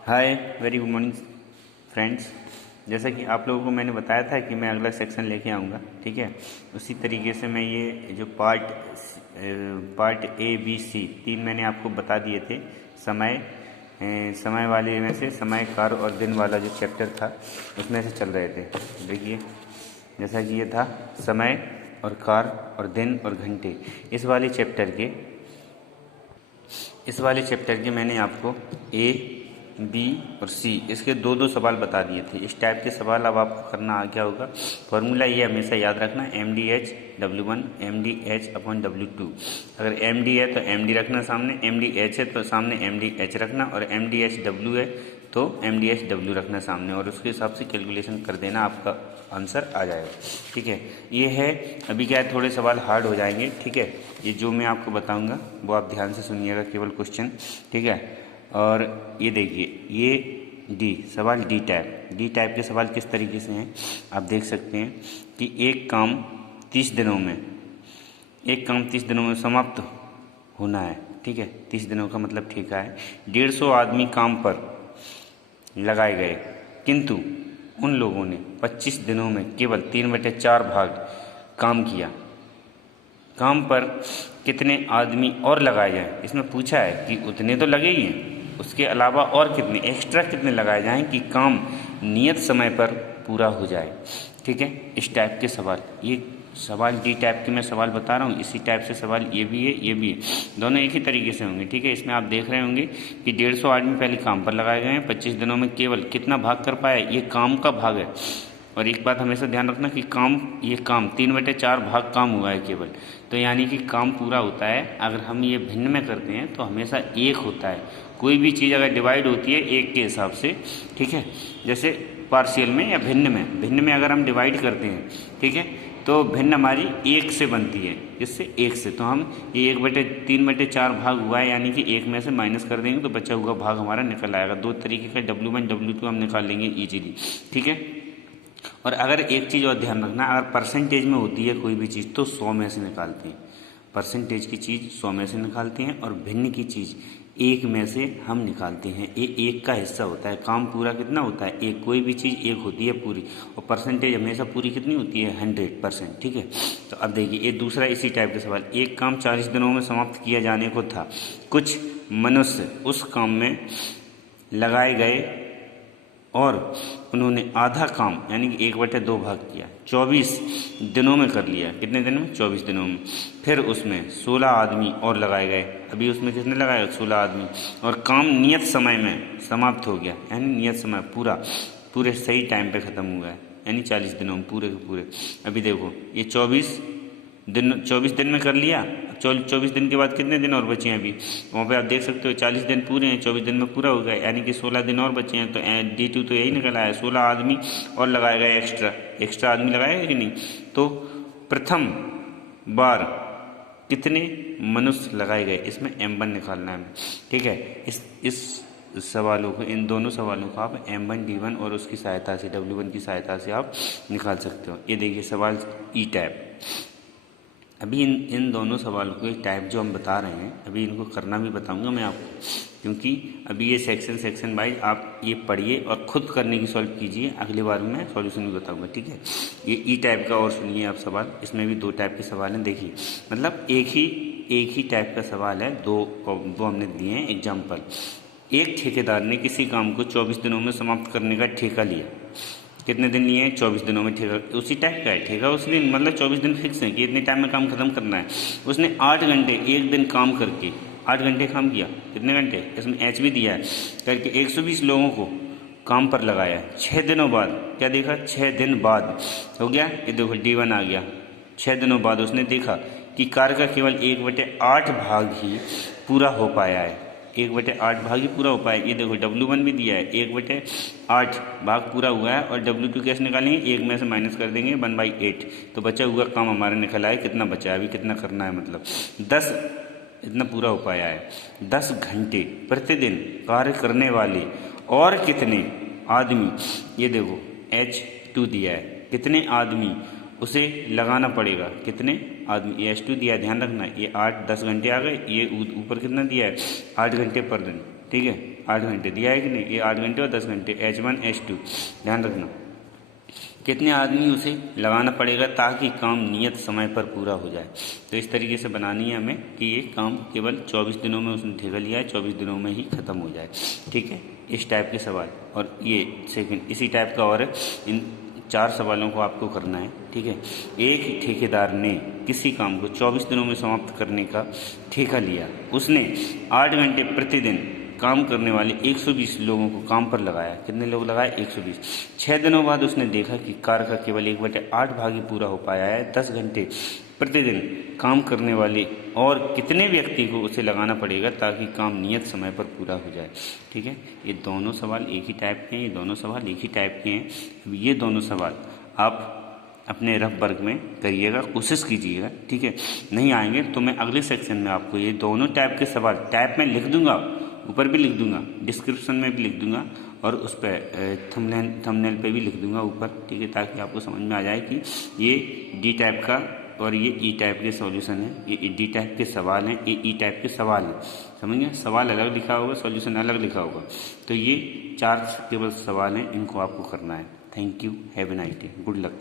हाय, very good morning friends. जैसा कि आप लोगों को मैंने बताया था कि मैं अगला सेक्शन लेके आऊँगा, ठीक है। उसी तरीके से मैं ये जो पार्ट ए बी सी तीन मैंने आपको बता दिए थे। समय वाले में से समय, काल और दिन वाला जो चैप्टर था उसमें से चल रहे थे। देखिए, जैसा कि ये था समय और काल और दिन और घंटे। इस वाले चैप्टर के मैंने आपको ए, बी और सी इसके दो दो सवाल बता दिए थे। इस टाइप के सवाल अब आपको करना आ गया होगा। फॉर्मूला ये हमेशा याद रखना, MDH/W1 MDH/W2। अगर MD है तो MD रखना सामने, MDH है तो सामने MDH रखना, और MDH/W है तो MDH/W रखना सामने, और उसके हिसाब से कैलकुलेशन कर देना, आपका आंसर आ जाएगा, ठीक है। ये है, अभी क्या है, थोड़े सवाल हार्ड हो जाएंगे, ठीक है। ये जो मैं आपको बताऊंगा वो आप ध्यान से सुनिएगा, केवल क्वेश्चन, ठीक है। और ये देखिए, ये सवाल डी टाइप के सवाल किस तरीके से हैं आप देख सकते हैं कि एक काम 30 दिनों में समाप्त होना है, ठीक है। 30 दिनों का मतलब ठेका है। 150 आदमी काम पर लगाए गए, किंतु उन लोगों ने 25 दिनों में केवल 3/4 भाग काम किया। काम पर कितने आदमी और लगाए जाएं? इसमें पूछा है कि उतने तो लगे ही हैं, उसके अलावा और कितने एक्स्ट्रा कितने लगाए जाएं कि काम नियत समय पर पूरा हो जाए, ठीक है। इस टाइप के सवाल, ये सवाल डी टाइप के मैं सवाल बता रहा हूँ। इसी टाइप से सवाल ये भी है, दोनों एक ही तरीके से होंगे, ठीक है। इसमें आप देख रहे होंगे कि 150 आदमी पहले काम पर लगाए गए हैं, 25 दिनों में केवल कितना भाग कर पाए, ये काम का भाग है। और एक बात हमेशा ध्यान रखना कि ये काम 3/4 भाग काम हुआ है केवल, तो यानी कि काम पूरा होता है। अगर हम ये भिन्न में करते हैं तो हमेशा एक होता है। कोई भी चीज़ अगर डिवाइड होती है एक के हिसाब से, ठीक है, जैसे पार्शियल में या भिन्न में अगर हम डिवाइड करते हैं, ठीक है, तो भिन्न हमारी एक से बनती है, इससे एक से, तो हम ये 1/3/4 भाग हुआ है, यानी कि एक में से माइनस कर देंगे तो बचा हुआ भाग हमारा निकल आएगा। दो तरीके का W1 W2 हम निकाल लेंगे ईजीली, ठीक है। और अगर एक चीज़ और ध्यान रखना, अगर परसेंटेज में होती है कोई भी चीज़ तो 100 में से निकालते हैं। परसेंटेज की चीज़ 100 में से निकालते हैं, और भिन्न की चीज़ एक में से हम निकालते हैं। ये एक का हिस्सा होता है। काम पूरा कितना होता है? एक। कोई भी चीज़ एक होती है पूरी, और परसेंटेज हमेशा पूरी कितनी होती है? 100%, ठीक है। तो अब देखिए, ये दूसरा इसी टाइप का सवाल। एक काम 40 दिनों में समाप्त किया जाने को था, कुछ मनुष्य उस काम में लगाए गए और उन्होंने आधा काम यानी कि 1/2 भाग किया, 24 दिनों में कर लिया। कितने दिन में? 24 दिनों में। फिर उसमें 16 आदमी और लगाए गए। अभी उसमें कितने लगाए? 16 आदमी। और काम नियत समय में समाप्त हो गया, यानी नियत समय पूरे सही टाइम पे ख़त्म हुआ है, यानी 40 दिनों में पूरे के पूरे। अभी देखो, ये 24 दिन में कर लिया। 24 दिन के बाद कितने दिन और बचे हैं? अभी वहाँ पे आप देख सकते हो 40 दिन पूरे हैं, 24 दिन में पूरा हो गया, यानी कि 16 दिन और बचे हैं। तो D2 तो यही निकल आया, 16 आदमी और लगाए गए, एक्स्ट्रा आदमी लगाए गए कि नहीं। तो प्रथम बार कितने मनुष्य लगाए गए, इसमें M1 निकालना है, ठीक है। इस सवालों को, इन दोनों सवालों को आप M1 D1 और उसकी सहायता से, W1 की सहायता से आप निकाल सकते हो। ये देखिए सवाल ई टाइप। अभी इन दोनों सवालों को एक टाइप जो हम बता रहे हैं, अभी इनको करना भी बताऊंगा मैं आपको, क्योंकि अभी ये सेक्शन वाइज आप ये पढ़िए और खुद करने की सॉल्व कीजिए। अगली बार में मैं सॉल्यूशन भी बताऊंगा, ठीक है। ये ई टाइप का और सुनिए आप सवाल। इसमें भी 2 टाइप के सवाल हैं। देखिए, मतलब एक ही टाइप का सवाल है, दो हमने दिए हैं एग्जाम्पल। एक ठेकेदार ने किसी काम को 24 दिनों में समाप्त करने का ठेका लिया। कितने दिन लिए हैं? 24 दिनों में ठेका। उसी टाइप का है ठेका उसी दिन, मतलब 24 दिन फिक्स है कि इतने टाइम में काम खत्म करना है। उसने 8 घंटे एक दिन काम करके 8 घंटे काम किया। कितने घंटे? इसमें एच भी दिया है, करके 120 लोगों को काम पर लगाया। 6 दिनों बाद क्या देखा? 6 दिन बाद हो गया, ये देखो D1 आ गया। 6 दिनों बाद उसने देखा कि कार्य का केवल 1/8 भाग ही पूरा हो पाया है। 1/8 भाग ही पूरा हो पाया। ये देखो W1 भी दिया है, 1/8 भाग पूरा हुआ है। और W2 कैसे निकालेंगे? एक में से माइनस कर देंगे 1/8, तो बचा हुआ काम हमारा निकल आया। कितना बचा है? अभी कितना करना है, मतलब 10 इतना पूरा हो पाया है। 10 घंटे प्रतिदिन कार्य करने वाले और कितने आदमी, ये देखो H2 दिया है, कितने आदमी उसे लगाना पड़ेगा। कितने आदमी? ये H2 दिया है, ध्यान रखना। ये 8-10 घंटे आ गए। ये ऊपर कितना दिया है? 8 घंटे पर दिन, ठीक है। 8 घंटे दिया है कि नहीं, ये 8 घंटे और 10 घंटे, H1 H2 ध्यान रखना। कितने आदमी उसे लगाना पड़ेगा ताकि काम नियत समय पर पूरा हो जाए। तो इस तरीके से बनानी है हमें कि ये काम केवल 24 दिनों में उसने ठेका लिया है, 24 दिनों में ही ख़त्म हो जाए। ठीक है, इस टाइप के सवाल। और ये सेकंड इसी टाइप का और है, इन 4 सवालों को आपको करना है। ठीक है, एक ठेकेदार ने किसी काम को 24 दिनों में समाप्त करने का ठेका लिया। उसने 8 घंटे प्रतिदिन काम करने वाले 120 लोगों को काम पर लगाया। कितने लोग लगाए? 120। 6 दिनों बाद उसने देखा कि कार्य का केवल 1/8 भाग ही पूरा हो पाया है। 10 घंटे प्रतिदिन काम करने वाले और कितने व्यक्ति को उसे लगाना पड़ेगा ताकि काम नियत समय पर पूरा हो जाए। ठीक है, ये दोनों सवाल एक ही टाइप के हैं, ये दोनों सवाल एक ही टाइप के हैं। अब ये दोनों सवाल आप अपने रफ वर्क में करिएगा, कोशिश कीजिएगा। ठीक है, नहीं आएंगे तो मैं अगले सेक्शन में आपको ये दोनों टाइप के सवाल टाइप में लिख दूंगा, ऊपर भी लिख दूंगा, डिस्क्रिप्शन में भी लिख दूंगा और उस पर थंबनेल पे भी लिख दूंगा ऊपर। ठीक है, ताकि आपको समझ में आ जाए कि ये डी टाइप का और ये ई टाइप के सॉल्यूशन है, ये डी टाइप के सवाल हैं, ये ई टाइप के सवाल हैं। समझ गए? सवाल अलग लिखा होगा, सॉल्यूशन अलग लिखा होगा। तो ये 4 केवल सवाल हैं, इनको आपको करना है। Thank you, have a nice day, good luck.